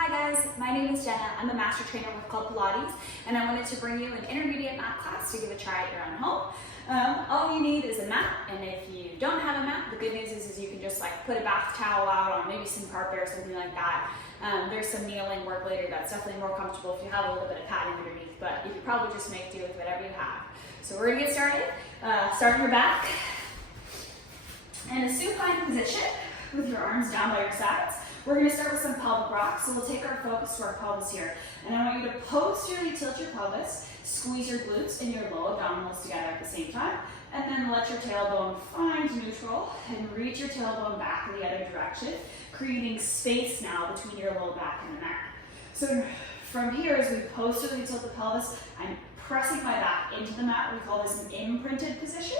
Hi guys, my name is Jenna. I'm a master trainer with Club Pilates, and I wanted to bring you an intermediate mat class to give a try at your own home. All you need is a mat, and if you don't have a mat, the good news is you can just like put a bath towel out on maybe some carpet or something like that. There's some kneeling work later that's definitely more comfortable if you have a little bit of padding underneath, but you could probably just make do with whatever you have. So we're gonna get started. Start on your back in a supine position with your arms down by your sides. We're going to start with some pelvic rocks, so we'll take our focus to our pelvis here. And I want you to posteriorly tilt your pelvis, squeeze your glutes and your low abdominals together at the same time, and then let your tailbone find neutral and reach your tailbone back in the other direction, creating space now between your low back and the neck. So from here, as we posteriorly tilt the pelvis, I'm pressing my back into the mat. We call this an imprinted position.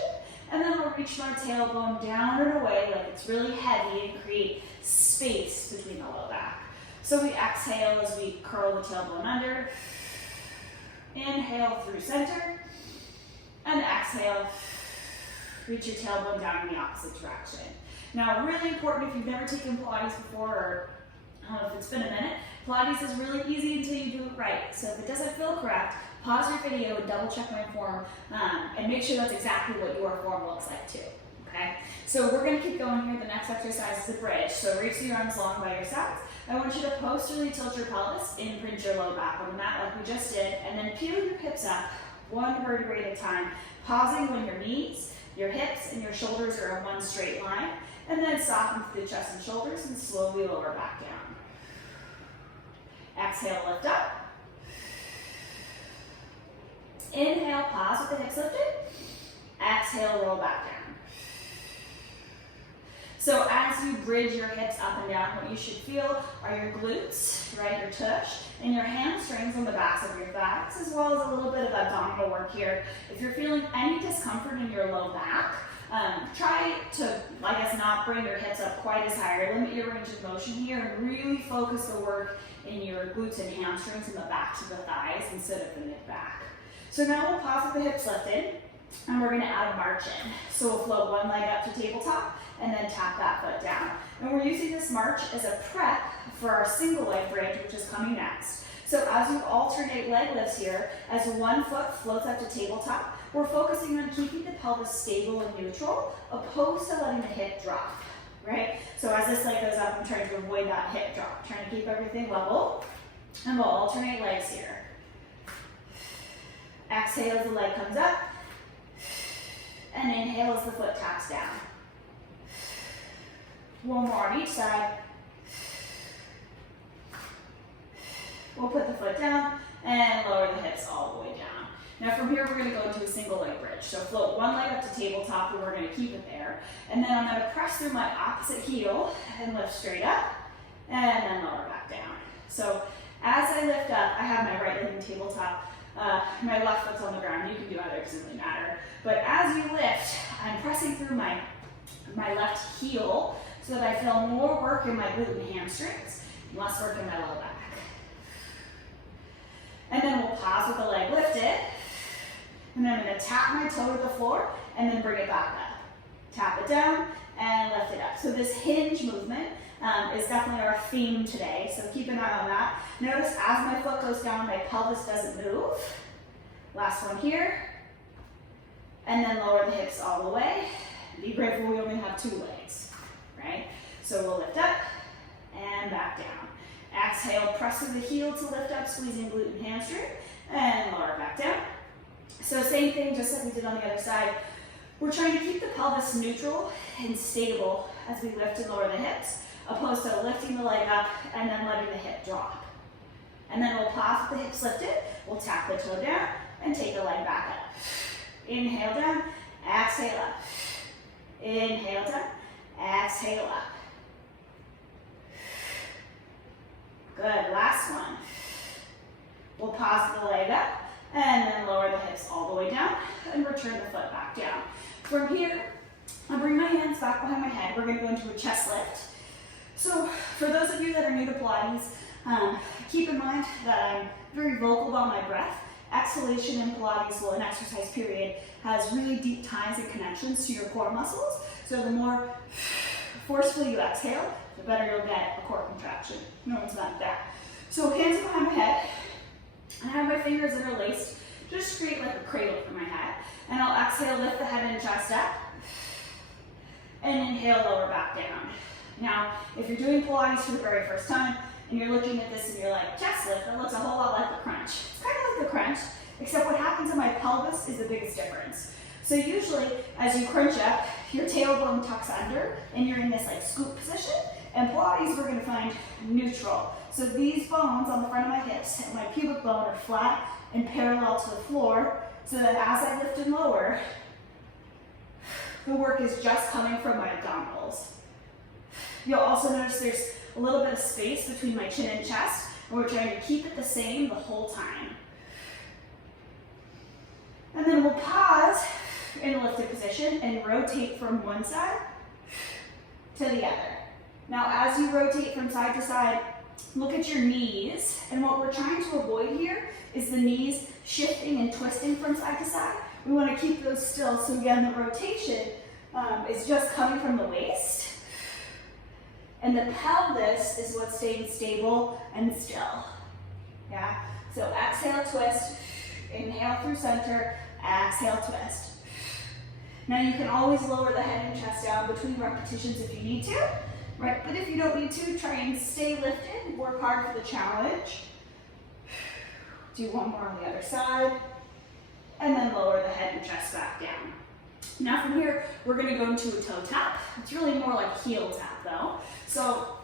And then we'll reach my tailbone down and away like it's really heavy and create space between the low back. So we exhale as we curl the tailbone under. Inhale through center. And exhale, reach your tailbone down in the opposite direction. Now, really important if you've never taken Pilates before, or if it's been a minute, Pilates is really easy until you do it right. So if it doesn't feel correct, pause your video and double check my form and make sure that's exactly what your form looks like too, okay? So we're gonna keep going here. The next exercise is the bridge. So reach your arms long by your sides. I want you to posteriorly tilt your pelvis, imprint your low back on the mat like we just did, and then peel your hips up one vertebrae at a time, pausing when your knees, your hips, and your shoulders are in one straight line, and then soften through the chest and shoulders and slowly lower back down. Exhale, lift up. Inhale, pause with the hips lifted. Exhale, roll back down. So as you bridge your hips up and down, what you should feel are your glutes, right, your tush, and your hamstrings on the backs of your thighs, as well as a little bit of abdominal work here. If you're feeling any discomfort in your low back, try to, I guess, not bring your hips up quite as high, or limit your range of motion here, and really focus the work in your glutes and hamstrings and the backs of the thighs instead of the mid-back. So now we'll pause with the hips lifted, and we're going to add a march in. So we'll float one leg up to tabletop, and then tap that foot down. And we're using this march as a prep for our single leg bridge, which is coming next. So as you alternate leg lifts here, as one foot floats up to tabletop, we're focusing on keeping the pelvis stable and neutral, opposed to letting the hip drop, right? So as this leg goes up, I'm trying to avoid that hip drop, trying to keep everything level, and we'll alternate legs here. Exhale as the leg comes up, and inhale as the foot taps down. One more on each side. We'll put the foot down and lower the hips all the way down. Now from here, we're going to go into a single leg bridge. So float one leg up to tabletop, and we're going to keep it there. And then I'm going to press through my opposite heel and lift straight up, and then lower back down. So as I lift up, I have my right leg in tabletop. My left foot's on the ground. You can do either, it doesn't really matter. But as you lift, I'm pressing through my left heel so that I feel more work in my glute and hamstrings, less work in my low back. And then we'll pause with the leg lifted. And then I'm going to tap my toe to the floor and then bring it back up. Tap it down and lift it up. So this hinge movement is definitely our theme today, so keep an eye on that. Notice as my foot goes down, my pelvis doesn't move. Last one here. And then lower the hips all the way. Be grateful we only have 2 legs, right? So we'll lift up and back down. Exhale, press through the heel to lift up, squeezing glute and hamstring, and lower back down. So same thing, just like we did on the other side. We're trying to keep the pelvis neutral and stable as we lift and lower the hips, opposed to lifting the leg up and then letting the hip drop. And then we'll pause with the hips lifted. We'll tap the toe down and take the leg back up. Inhale down, exhale up. Inhale down, exhale up. Good, last one. We'll pause the leg up and then lower the hips all the way down and return the foot back down. From here, I'll bring my hands back behind my head. We're going to go into a chest lift. So for those of you that are new to Pilates, keep in mind that I'm very vocal about my breath. Exhalation in Pilates, well, an exercise period, has really deep ties and connections to your core muscles. So the more forcefully you exhale, the better you'll get a core contraction. No one's not that. So hands behind my head. I have my fingers interlaced, just create like a cradle for my head. And I'll exhale, lift the head and chest up. And inhale, lower back down. Now, if you're doing Pilates for the very first time, and you're looking at this and you're like, chest lift, that looks a whole lot like the crunch. It's kind of like the crunch, except what happens in my pelvis is the biggest difference. So usually, as you crunch up, your tailbone tucks under, and you're in this like scoop position. And Pilates, we're gonna find neutral. So these bones on the front of my hips and my pubic bone are flat and parallel to the floor, so that as I lift and lower, the work is just coming from my abdominals. You'll also notice there's a little bit of space between my chin and chest, and we're trying to keep it the same the whole time. And then we'll pause in a lifted position and rotate from one side to the other. Now, as you rotate from side to side, look at your knees. And what we're trying to avoid here is the knees shifting and twisting from side to side. We want to keep those still. So again, the rotation is just coming from the waist. And the pelvis is what's staying stable and still. Yeah? So exhale, twist. Inhale through center. Exhale, twist. Now you can always lower the head and chest down between repetitions if you need to. Right, but if you don't need to, try and stay lifted. Work hard for the challenge. Do one more on the other side. And then lower the head and chest back down. Now from here, we're gonna go into a toe tap. It's really more like heel tap though. So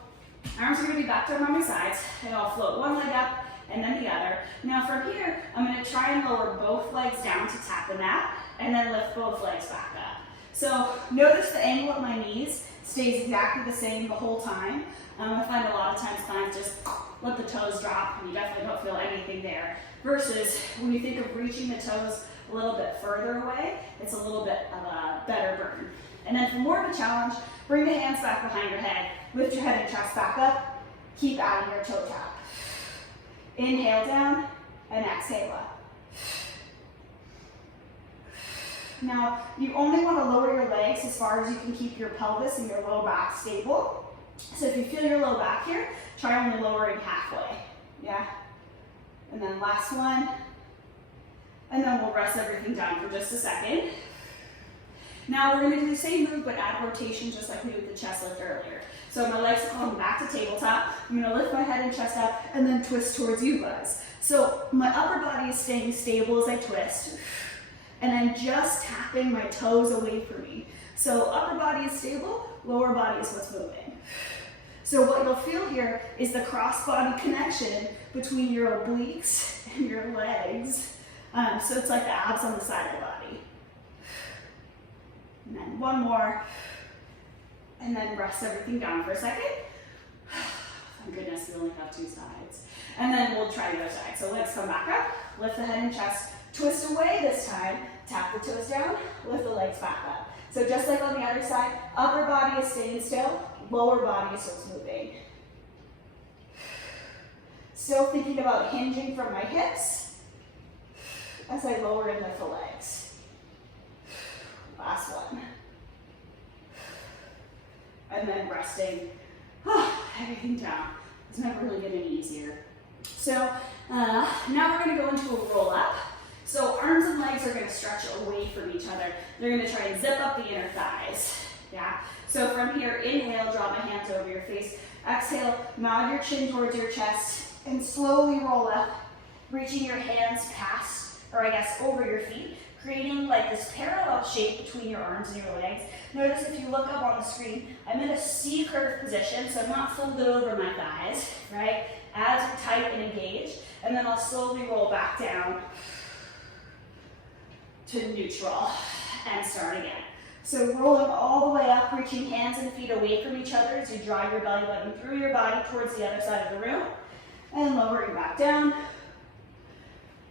arms are gonna be back down on my sides, and I'll float one leg up and then the other. Now from here, I'm gonna try and lower both legs down to tap the mat, and then lift both legs back up. So notice the angle of my knees stays exactly the same the whole time. I find a lot of times clients just let the toes drop, and you definitely don't feel anything there. Versus when you think of reaching the toes a little bit further away, it's a little bit of a better burn. And then for more of a challenge, bring the hands back behind your head, lift your head and chest back up, keep adding your toe tap. Inhale down and exhale up. Now, you only want to lower your legs as far as you can keep your pelvis and your low back stable. So if you feel your low back here, try only lowering halfway. Yeah? And then last one. And then we'll rest everything down for just a second. Now we're going to do the same move, but add rotation just like we did with the chest lift earlier. So my legs are going back to tabletop. I'm going to lift my head and chest up and then twist towards you guys. So my upper body is staying stable as I twist. And I'm just tapping my toes away from me. So upper body is stable, lower body is what's moving. So what you'll feel here is the cross-body connection between your obliques and your legs. So it's like the abs on the side of the body. And then one more. And then rest everything down for a second. Thank goodness we only have two sides. And then we'll try the other side. So legs come back up, lift the head and chest, twist away this time, tap the toes down, lift the legs back up. So just like on the other side, upper body is staying still, lower body is what's moving. Still thinking about hinging from my hips as I lower and lift the legs. Last one. And then resting everything down. It's never really getting easier. So now we're going to go into a roll up. So arms and legs are going to stretch away from each other. They're going to try and zip up the inner thighs. Yeah. So from here, inhale, draw my hands over your face. Exhale, nod your chin towards your chest and slowly roll up, reaching your hands past, or I guess over your feet, creating like this parallel shape between your arms and your legs. Notice if you look up on the screen, I'm in a C curve position, so I'm not folded over my thighs, right? Abs are tight and engaged, and then I'll slowly roll back down to neutral and start again. So rolling all the way up, reaching hands and feet away from each other as you draw your belly button through your body towards the other side of the room, and lowering back down,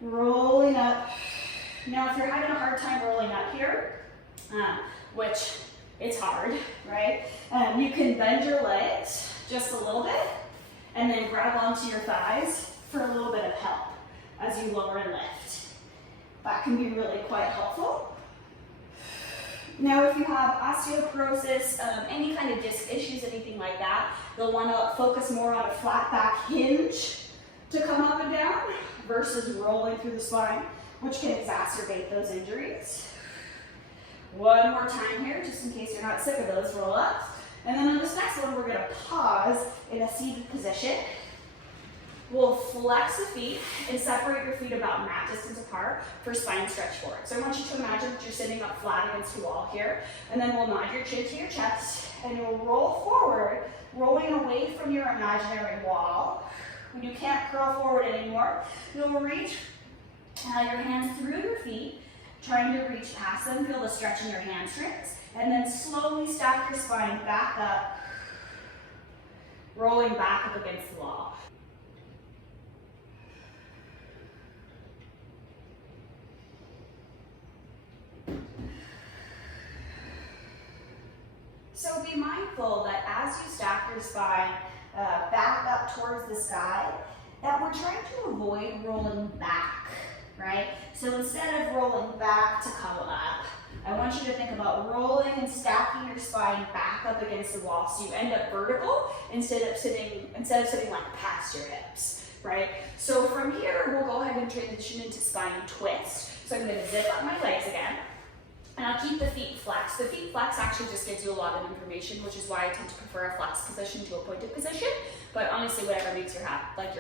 rolling up. Now if you're having a hard time rolling up here, which it's hard, right? You can bend your legs just a little bit and then grab onto your thighs for a little bit of help as you lower and lift. That can be really quite helpful. Now if you have osteoporosis, any kind of disc issues, anything like that, you'll want to focus more on a flat back hinge to come up and down versus rolling through the spine, which can exacerbate those injuries. One more time here, just in case you're not sick of those roll-ups. And then on this next one, we're gonna pause in a seated position. We'll flex the feet and separate your feet about mat distance apart for spine stretch forward. So I want you to imagine that you're sitting up flat against the wall here, and then we'll nod your chin to your chest, and you'll roll forward, rolling away from your imaginary wall. When you can't curl forward anymore, you'll reach your hands through your feet, trying to reach past them, feel the stretch in your hamstrings, and then slowly stack your spine back up, rolling back up against the wall. So be mindful that as you stack your spine back up towards the sky, that we're trying to avoid rolling back, right? So instead of rolling back to come up, I want you to think about rolling and stacking your spine back up against the wall so you end up vertical instead of sitting like past your hips, right? So from here, we'll go ahead and transition into spine twist. So I'm gonna zip up my legs again. And I'll keep the feet flexed. The feet flex actually just gives you a lot of information, which is why I tend to prefer a flex position to a pointed position. But honestly, whatever makes your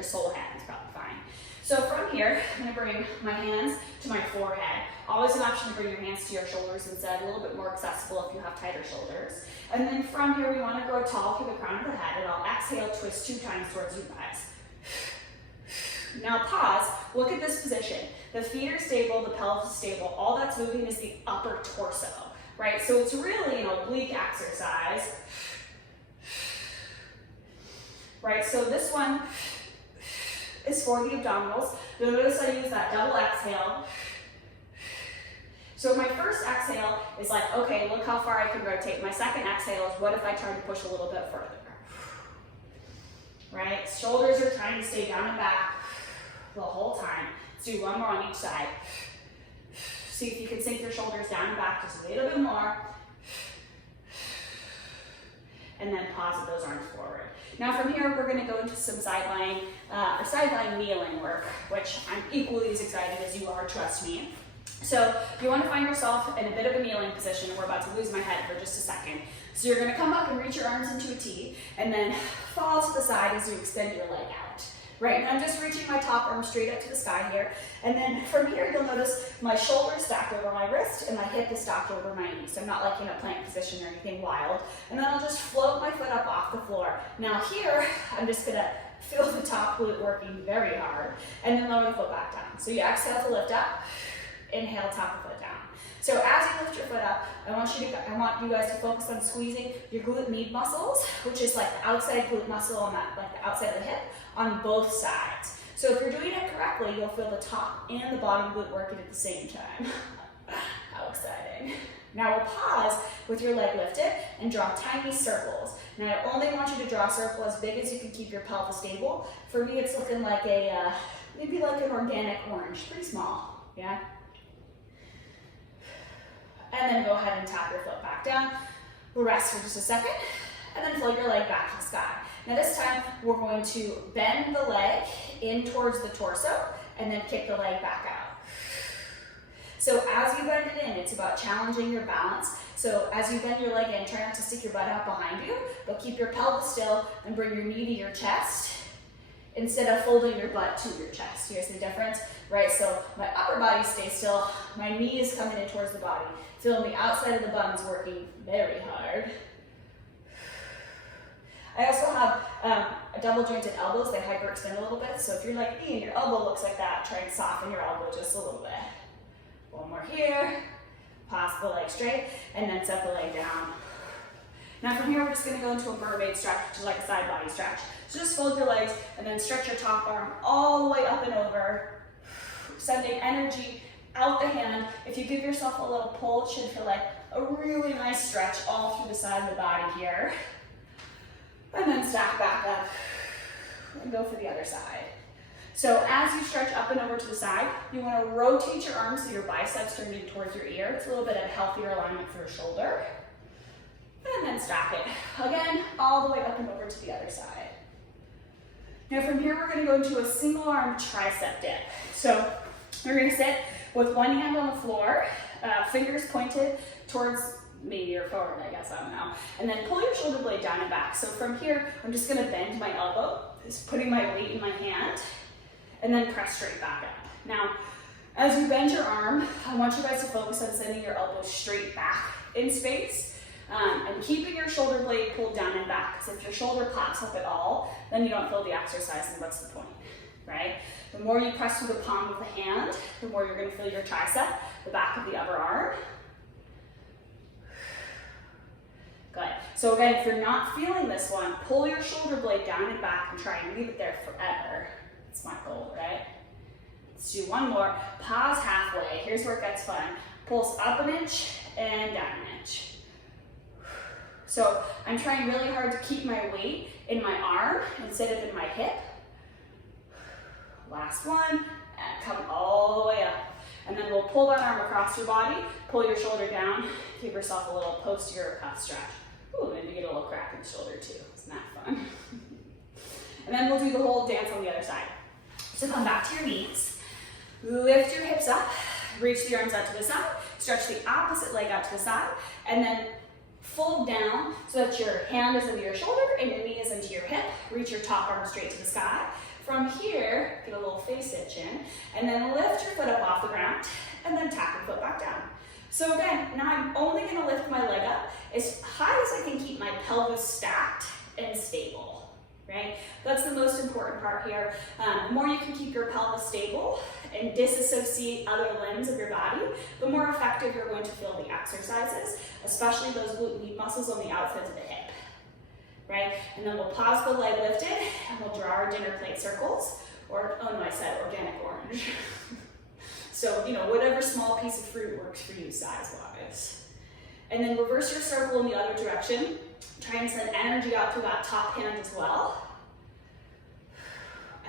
soul happy is probably fine. So from here, I'm gonna bring my hands to my forehead. Always an option to bring your hands to your shoulders instead, a little bit more accessible if you have tighter shoulders. And then from here, we wanna grow tall through the crown of the head, and I'll exhale, twist 2 times towards you guys. Now pause, look at this position. The feet are stable, the pelvis is stable. All that's moving is the upper torso, right? So it's really an oblique exercise, right? So this one is for the abdominals. You'll notice I use that double exhale. So my first exhale is like, okay, look how far I can rotate. My second exhale is, what if I try to push a little bit further? Right? Shoulders are trying to stay down and back the whole time. Let's do one more on each side. See if you can sink your shoulders down and back just a little bit more. And then pause with those arms forward. Now from here, we're gonna go into some sideline kneeling work, which I'm equally as excited as you are, trust me. So you wanna find yourself in a bit of a kneeling position, and we're about to lose my head for just a second. So you're gonna come up and reach your arms into a T, and then fall to the side as you extend your leg out. Right, and I'm just reaching my top arm straight up to the sky here. And then from here, you'll notice my shoulder stacked over my wrist and my hip is stacked over my knee. So I'm not like in a plank position or anything wild. And then I'll just float my foot up off the floor. Now here, I'm just gonna feel the top glute working very hard and then lower the foot back down. So you exhale to lift up, inhale, tap the foot down. So as you lift your foot up, I want you guys to focus on squeezing your glute med muscles, which is like the outside glute muscle on that, like the outside of the hip, on both sides. So if you're doing it correctly, you'll feel the top and the bottom glute working at the same time. How exciting. Now we'll pause with your leg lifted and draw tiny circles. Now I only want you to draw a circle as big as you can keep your pelvis stable. For me, it's looking like maybe like an organic orange, pretty small, yeah? And then go ahead and tap your foot back down. Rest for just a second, and then float your leg back to the sky. Now this time, we're going to bend the leg in towards the torso, and then kick the leg back out. So as you bend it in, it's about challenging your balance. So as you bend your leg in, try not to stick your butt out behind you, but keep your pelvis still and bring your knee to your chest instead of folding your butt to your chest. Here's the difference, right? So my upper body stays still, my knee is coming in towards the body. Feeling the outside of the buns working very hard. I also have double jointed elbows. They hyperextend a little bit. So if you're like me and your elbow looks like that, try and soften your elbow just a little bit. One more here. Pass the leg straight and then set the leg down. Now from here, we're just gonna go into a mermaid stretch, which is like a side body stretch. So just fold your legs and then stretch your top arm all the way up and over, sending energy out the hand. If you give yourself a little pull, it should feel like a really nice stretch all through the side of the body here. And then stack back up and go for the other side. So as you stretch up and over to the side, you want to rotate your arms so your biceps turn in towards your ear. It's a little bit of healthier alignment for your shoulder. And then stack it. Again, all the way up and over to the other side. Now from here, we're gonna go into a single arm tricep dip. So we're gonna sit with one hand on the floor, fingers pointed towards maybe or forward, I guess, I don't know. And then pull your shoulder blade down and back. So from here, I'm just gonna bend my elbow, just putting my weight in my hand, and then press straight back up. Now, as you bend your arm, I want you guys to focus on sending your elbows straight back in space, and keeping your shoulder blade pulled down and back. Because if your shoulder pops up at all, then you don't feel the exercise, and what's the point, right? The more you press through the palm of the hand, the more you're gonna feel your tricep, the back of the upper arm. Good. So again, if you're not feeling this one, pull your shoulder blade down and back and try and leave it there forever. That's my goal, right? Let's do one more. Pause halfway. Here's where it gets fun. Pulse up an inch and down an inch. So I'm trying really hard to keep my weight in my arm instead of in my hip. Last one, and come all the way up. And then we'll pull that arm across your body, pull your shoulder down, give yourself a little posterior cuff stretch. Ooh, and you get a little crack in the shoulder too. Isn't that fun? And then we'll do the whole dance on the other side. So come back to your knees, lift your hips up, reach the arms out to the side, stretch the opposite leg out to the side, and then fold down so that your hand is into your shoulder and your knee is into your hip. Reach your top arm straight to the sky. From here, get a little face hitch in, and then lift your foot up off the ground, and then tap your foot back down. So again, now I'm only gonna lift my leg up as high as I can keep my pelvis stacked and stable, right? That's the most important part here. The more you can keep your pelvis stable and disassociate other limbs of your body, the more effective you're going to feel the exercises, especially those glute med muscles on the outsides of the hip, right? And then we'll pause the leg lifted, and we'll draw our dinner plate circles, or, oh no, I said organic orange. So, whatever small piece of fruit works for you size-wise. And then reverse your circle in the other direction. Try and send energy out through that top hand as well.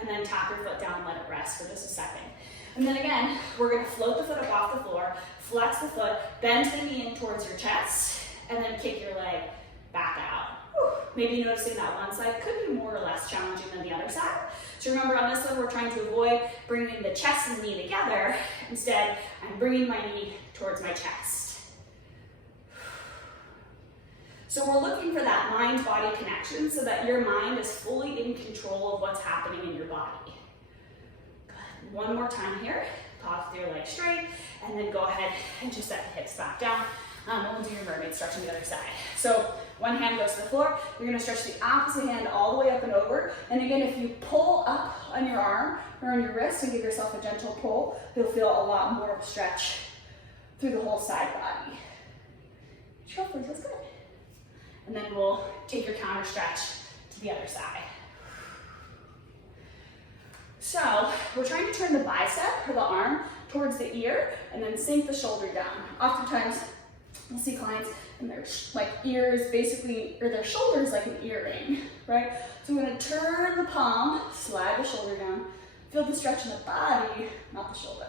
And then tap your foot down and let it rest for just a second. And then again, we're gonna float the foot up off the floor, flex the foot, bend the knee in towards your chest, and then kick your leg back out. Maybe noticing that one side could be more or less challenging than the other side. So remember, on this one, we're trying to avoid bringing the chest and knee together. Instead, I'm bringing my knee towards my chest. So we're looking for that mind-body connection so that your mind is fully in control of what's happening in your body. Good. One more time here. Pause with your legs straight, and then go ahead and just set the hips back down. We'll do your mermaid stretch on the other side. So one hand goes to the floor. You're gonna stretch the opposite hand all the way up and over. And again, if you pull up on your arm or on your wrist and give yourself a gentle pull, you'll feel a lot more of a stretch through the whole side body. Hopefully feels good. And then we'll take your counter stretch to the other side. So we're trying to turn the bicep or the arm towards the ear and then sink the shoulder down. Oftentimes, you'll see clients and their ears basically, or their shoulders like an earring, right? So we're gonna turn the palm, slide the shoulder down, feel the stretch in the body, not the shoulder.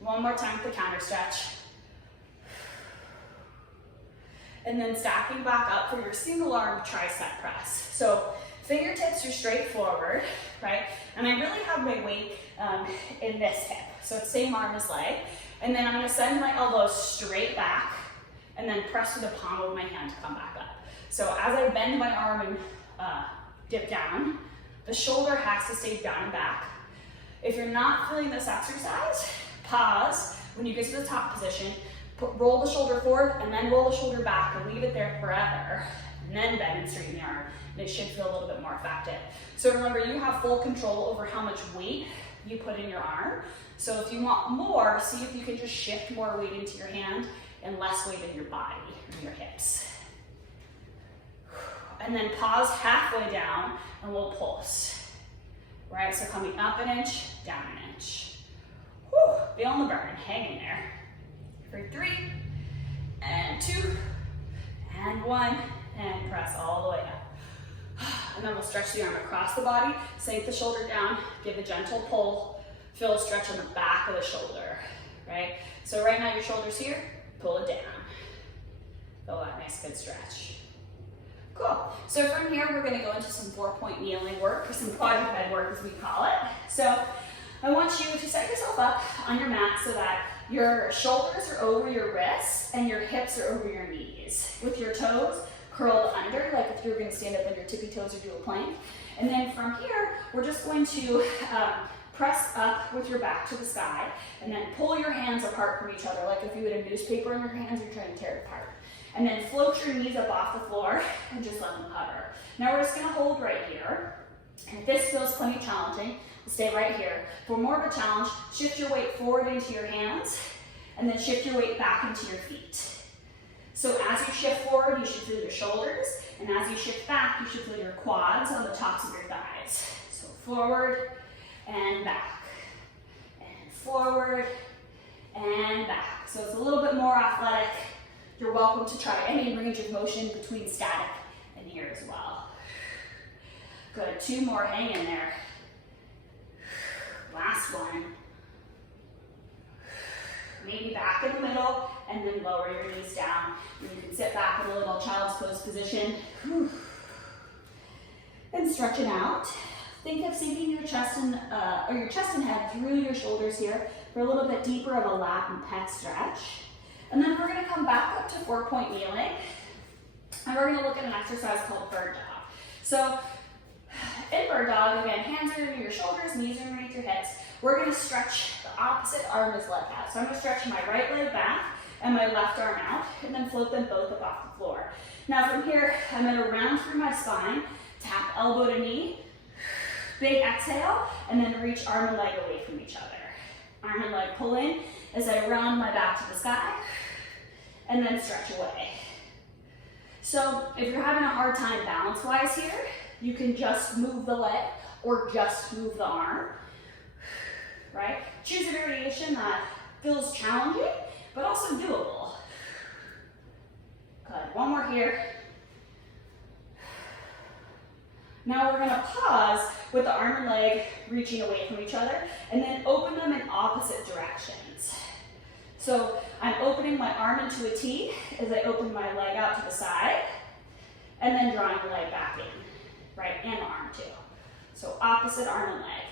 One more time with the counter stretch. And then stacking back up for your single arm tricep press. So fingertips are straight forward, right? And I really have my weight in this hip. So it's same arm as leg. And then I'm gonna send my elbows straight back and then press with the palm of my hand to come back up. So as I bend my arm and dip down, the shoulder has to stay down and back. If you're not feeling this exercise, pause when you get to the top position, roll the shoulder forward and then roll the shoulder back and leave it there forever. And then bend and straighten the arm. And it should feel a little bit more effective. So remember, you have full control over how much weight you put in your arm. So if you want more, see if you can just shift more weight into your hand and less weight in your body and your hips. And then pause halfway down and we'll pulse. Right, so coming up an inch, down an inch. Whew, feeling the burn, hang in there. For 3, and 2, and 1, and press all the way up. And then we'll stretch the arm across the body, sink the shoulder down, give a gentle pull, feel a stretch on the back of the shoulder, right? So right now your shoulder's here, pull it down. Feel that nice good stretch. Cool. So from here, we're going to go into some 4-point kneeling work, or some quadruped work as we call it. So I want you to set yourself up on your mat so that your shoulders are over your wrists and your hips are over your knees, with your toes curled under, like if you were going to stand up on your tippy toes or do a plank. And then from here, we're just going to press up with your back to the sky, and then pull your hands apart from each other, like if you had a newspaper in your hands, you're trying to tear it apart. And then float your knees up off the floor and just let them hover. Now we're just gonna hold right here. And if this feels plenty challenging, we'll stay right here. For more of a challenge, shift your weight forward into your hands, and then shift your weight back into your feet. So as you shift forward, you should feel your shoulders, and as you shift back, you should feel your quads on the tops of your thighs. So forward and back, and forward and back. So it's a little bit more athletic. You're welcome to try any range of motion between static and here as well. Good, 2 more, hang in there. Last one. Maybe back in the middle, and then lower your knees down. And you can sit back in a little child's pose position. And stretch it out. Think of sinking your chest and your chest and head through your shoulders here for a little bit deeper of a lat and pec stretch. And then we're going to come back up to 4-point kneeling, and we're going to look at an exercise called bird dog. So in bird dog, again, hands are under your shoulders, knees are underneath your hips. We're going to stretch the opposite arm as leg out. So I'm going to stretch my right leg back and my left arm out, and then float them both up off the floor. Now from here, I'm going to round through my spine, tap elbow to knee, big exhale, and then reach arm and leg away from each other. Arm and leg pull in as I round my back to the sky, and then stretch away. So if you're having a hard time balance-wise here, you can just move the leg or just move the arm, right? Choose a variation that feels challenging, but also doable. Good, 1 more here. Now we're gonna pause with the arm and leg reaching away from each other, and then open them in opposite directions. So I'm opening my arm into a T as I open my leg out to the side, and then drawing the leg back in, right, and the arm too. So opposite arm and leg.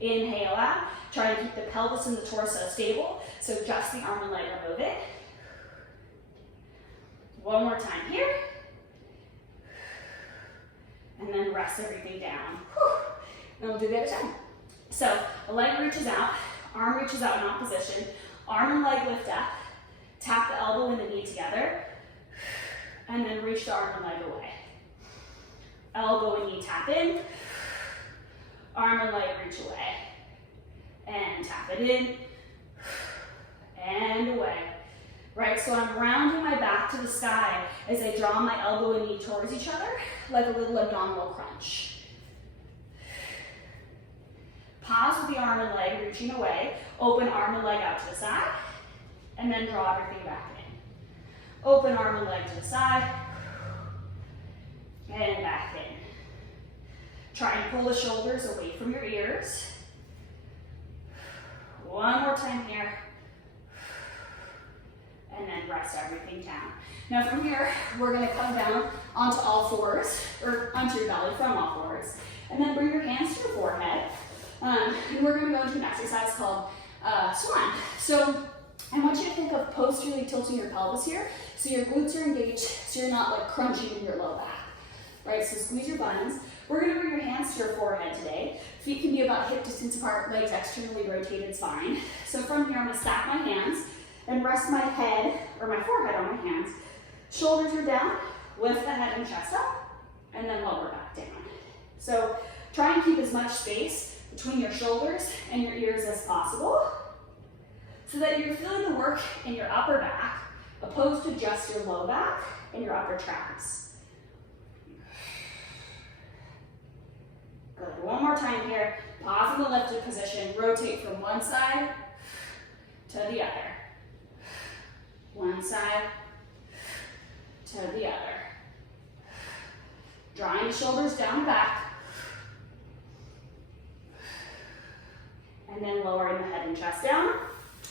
Inhale out, try to keep the pelvis and the torso stable, so just the arm and leg are moving. 1 more time here. And then rest everything down. And we'll do the other side. So the leg reaches out, arm reaches out in opposition, arm and leg lift up, tap the elbow and the knee together, and then reach the arm and leg away. Elbow and knee tap in, arm and leg reach away, and tap it in, and away. Right, so I'm rounding my back to the sky as I draw my elbow and knee towards each other, like a little abdominal crunch. Pause with the arm and leg reaching away, open arm and leg out to the side, and then draw everything back in. Open arm and leg to the side, and back in. Try and pull the shoulders away from your ears. 1 more time here. And then rest everything down. Now from here, we're gonna come down onto all fours, or onto your belly from all fours, and then bring your hands to your forehead. And we're gonna go into an exercise called swan. So I want you to think of posteriorly tilting your pelvis here, so your glutes are engaged, so you're not like crunching in your low back, right? So squeeze your buttons. We're gonna bring your hands to your forehead today. Feet can be about hip distance apart, legs externally rotated, spine. So from here, I'm gonna stack my hands and rest my head, or my forehead on my hands. Shoulders are down, lift the head and chest up, and then lower back down. So try and keep as much space between your shoulders and your ears as possible, so that you're feeling the work in your upper back, opposed to just your low back and your upper traps. Good, 1 more time here. Pause in the lifted position, rotate from one side to the other. One side to the other. Drawing the shoulders down and back. And then lowering the head and chest down.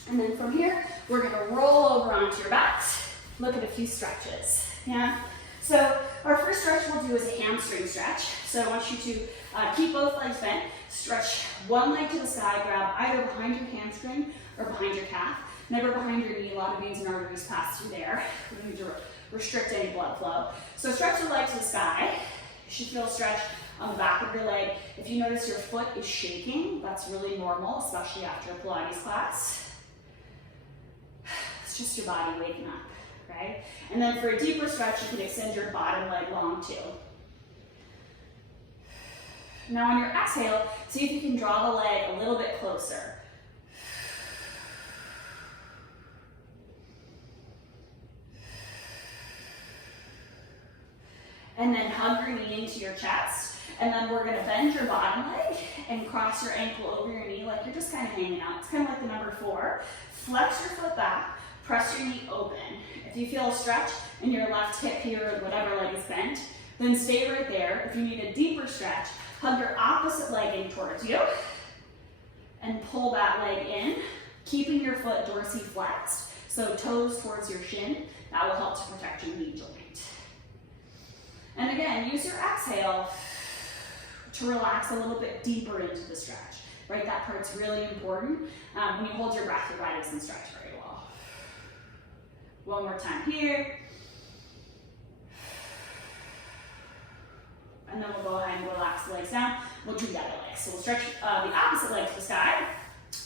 And then from here, we're gonna roll over onto your backs. Look at a few stretches, yeah? So our first stretch we'll do is a hamstring stretch. So I want you to keep both legs bent, stretch one leg to the side, grab either behind your hamstring or behind your calf, never behind your knee. A lot of veins and arteries pass through there. We need to restrict any blood flow. So stretch the leg to the sky. You should feel a stretch on the back of your leg. If you notice your foot is shaking, that's really normal, especially after a Pilates class. It's just your body waking up, right? And then for a deeper stretch, you can extend your bottom leg long too. Now on your exhale, see if you can draw the leg a little bit closer. And then hug your knee into your chest. And then we're gonna bend your bottom leg and cross your ankle over your knee like you're just kind of hanging out. It's kind of like the number 4. Flex your foot back, press your knee open. If you feel a stretch in your left hip here or whatever leg is bent, then stay right there. If you need a deeper stretch, hug your opposite leg in towards you and pull that leg in, keeping your foot dorsiflexed, so toes towards your shin. That will help to protect your knee joint. And again, use your exhale to relax a little bit deeper into the stretch, right? That part's really important. When you hold your breath, your body doesn't stretch very well. One more time here. And then we'll go ahead and relax the legs down. We'll do the other leg. So we'll stretch the opposite leg to the side,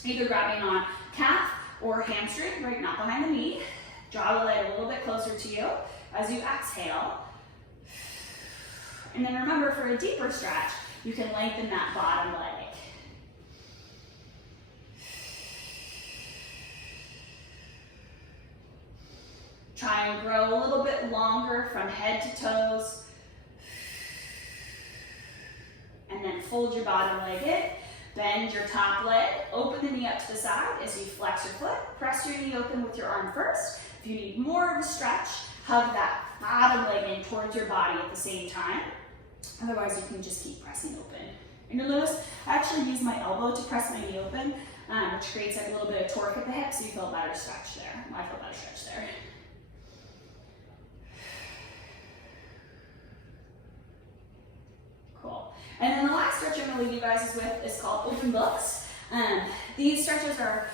either grabbing on calf or hamstring, right? Not behind the knee. Draw the leg a little bit closer to you as you exhale. And then remember, for a deeper stretch, you can lengthen that bottom leg. Try and grow a little bit longer from head to toes. And then fold your bottom leg in, bend your top leg, open the knee up to the side as you flex your foot. Press your knee open with your arm first. If you need more of a stretch, hug that bottom leg in towards your body at the same time. Otherwise, you can just keep pressing open. And you'll notice I actually use my elbow to press my knee open, which creates like a little bit of torque at the hip, so you feel a better stretch there. I feel a better stretch there. Cool. And then the last stretch I'm going to leave you guys with is called open books. These stretches are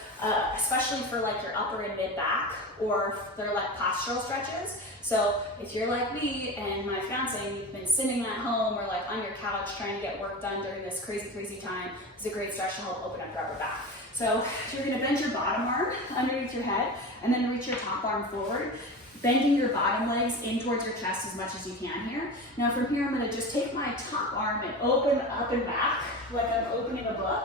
especially for like your upper and mid back, or they're like postural stretches. So if you're like me and my fiance and you've been sitting at home or like on your couch trying to get work done during this crazy time, it's a great stretch to help open up your upper back. So you're going to bend your bottom arm underneath your head and then reach your top arm forward, bending your bottom legs in towards your chest as much as you can here. Now from here, I'm going to just take my top arm and open up and back like I'm opening a book,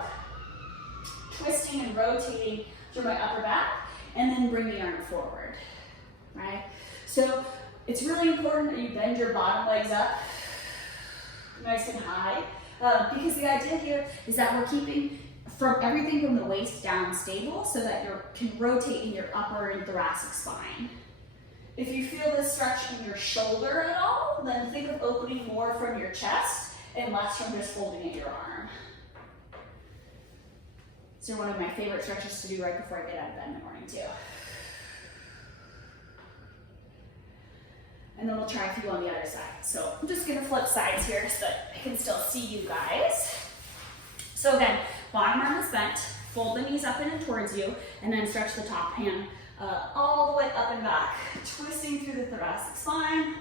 twisting and rotating through my upper back, and then bring the arm forward, right? So it's really important that you bend your bottom legs up nice and high, because the idea here is that we're keeping everything from the waist down stable so that you can rotate in your upper and thoracic spine. If you feel this stretch in your shoulder at all, then think of opening more from your chest and less from just folding at your arm. These are one of my favorite stretches to do right before I get out of bed in the morning too. And then we'll try a few on the other side. So I'm just gonna flip sides here so that I can still see you guys. So again, bottom arm is bent, fold the knees up and in towards you, and then stretch the top hand all the way up and back, twisting through the thoracic spine,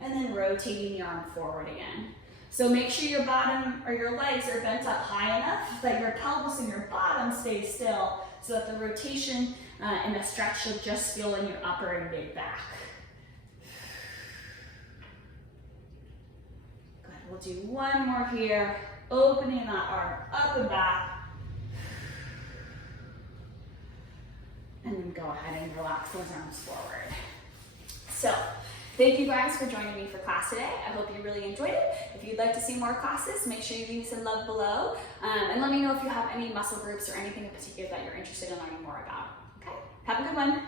and then rotating the arm forward again. So make sure your bottom or your legs are bent up high enough that your pelvis and your bottom stay still, so that the rotation and the stretch should just feel in your upper and mid back. Good, we'll do one more here, opening that arm up and back. And then go ahead and relax those arms forward. So, thank you guys for joining me for class today. I hope you really enjoyed it. If you'd like to see more classes, make sure you leave me some love below. And let me know if you have any muscle groups or anything in particular that you're interested in learning more about. Okay, have a good one.